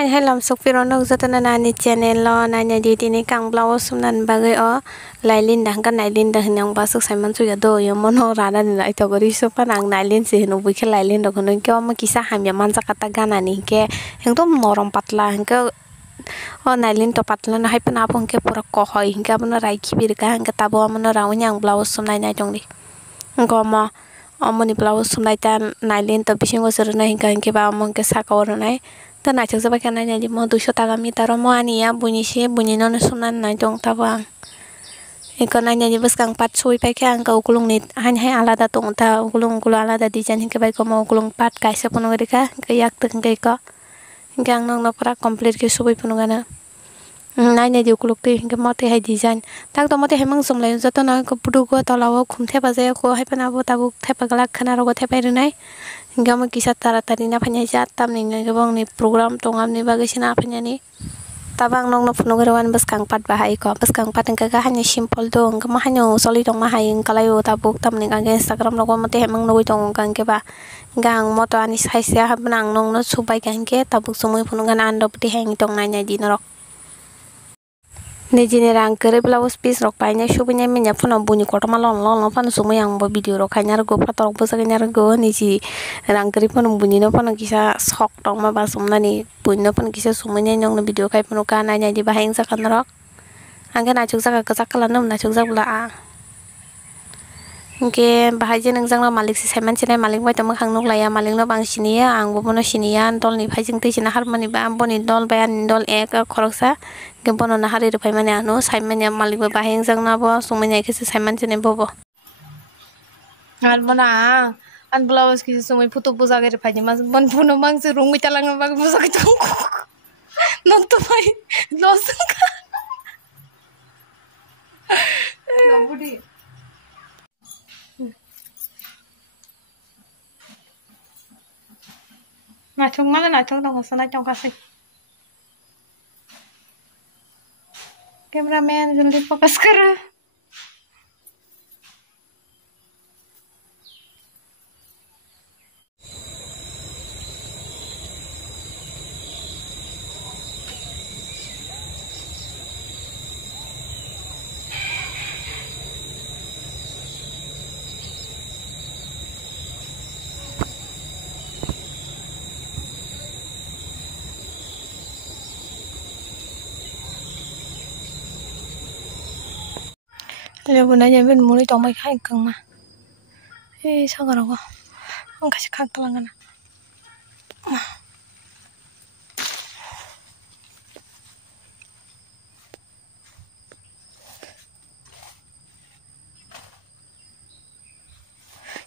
Hai lamsok pironok jatana nani channel lo nanya di tini kang blawo sumnan bagai o lailin dah kan nailin dah yang basuk saiman su yado yo mono rana ni lai togori so panang nailin si henu buke lailin do kono ke oma kisah hamya mansa kata gana ni ke yang tu norom patla ke o nailin to patla na hai pana apong ke pura kohoi ke apna rai kibir ka ke tabo amno raun yang blawo sumnai nai jong ni ngoma omoni blawo sumnai tan nailin to bisingo suru nai ke ba among ke sakor nai ta na chok sabai kana nyaji mo 200 taka mi taro mo ani ya bunyi si bunyi non sunan na jong tabang ikona nyaji bes kang pat sui pai kang ka ukulung ni han hai alada tong ta ukulung alada design ke bai ko mo ukulung pat kai se puno ka yak teng ke ko gang nong no pra complete ke sui puno gana na nyaji ukuluk ti ke mote hai design tak to mote hemang sum lai jato na ko pudu ko talawo khumthe baje ko hai pana bo tabu thepa galak khana ro ko thepai rinai gama kisah taratari na phanya jatam ni gabang ni program tongam ni bagai sina phanya ni tabang nong no phunu garawan bas kang pat bahai ko bas kang pat engka hanya simple do engka mah hanya soli tong mah hai engkalayo tabuk tam ni kang Instagram no ko mate hemang no tong kang ke ba gang moto ani sai sia habnang nong no subai kang ke tabuk sumui phunu gan ando pti hang tong nanya di norok Nijini rang kere blouse piece rok paine subinya menya phuna buni kotoma lon pan sumu yang bo video rok kanyar go patok bo sakanyar go niji rang kere phuna buni no phuna kisa sok tong ma ba sumna ni buni no phuna kisa sumunya nyong no video kai phunu kana nya di baheng sakan rok angke na chuk saka kesak kala nam na chuk sak bula a ke bahaje nang jang malik si saiman chinai malik bai tama khang nok laya malik no bang sinia ang bo bono sinia dol ni phajing te china harmani ba amboni dol bayan dol ek khoroksa ke bono na hari rupai mane anu saiman ya malik ba baheng jang na bo sumanya ke saiman chinai bobo al bona an blouse ki sumai putu puja ge phajing mas bon puno mang se rungi talang ba puja ge tong non to bai los ka budi Nachong mana nachong tong sana chong kasih. Cameraman जल्दी फोकस करो. Lebu nanya ben mulai tong mai khai kang ma. Sagar ko. Ang kasi khak talangan.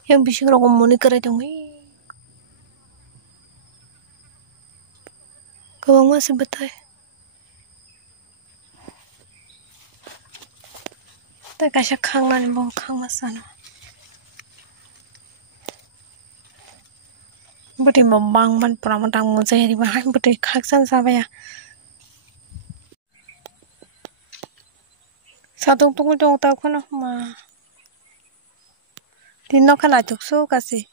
Yang bising ro ko muni kare tong Kawang masih betai. Ta kasha khang na bong khang masana. Budi membang man pramantang mo jai ri bahan budi khak san sabaya. Satu tunggu jong ta kono ma. Dinno kana chuksu kasi.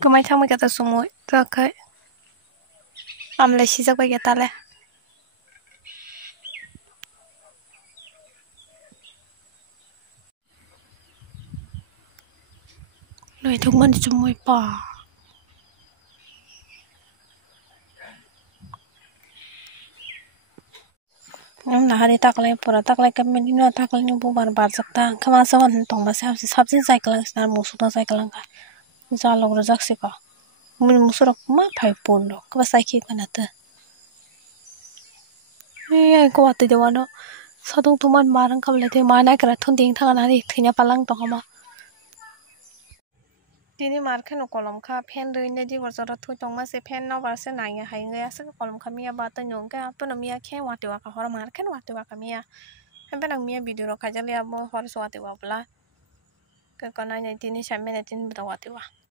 Kumai thang kata sumo ta kai. Amle sijak ba kata le. Noi thung man chumoi pa. Am na hari taklai pura taklai kami ni no taklai ni bubar bar sakta kama sawan tong ba sabji cycle sar musu ta cycle ka ja log rajak se ka mun musu rok ma phai pon ro ka saiki kana ta ai ko ate dewano sadung tuman marang kable te mana kra thun ding thanga na ri thina palang to ma Tini marken kolom kha fan rine di gorjora thu tongma se fan no barse naya hai ngaya se kolom kha miya bata nyong ka apna miya khe wate wa ka hor marken wate wa ka miya hempe nang miya video ro khajali abo hor so wate wa bla ka kona tini samene tin bata wate wa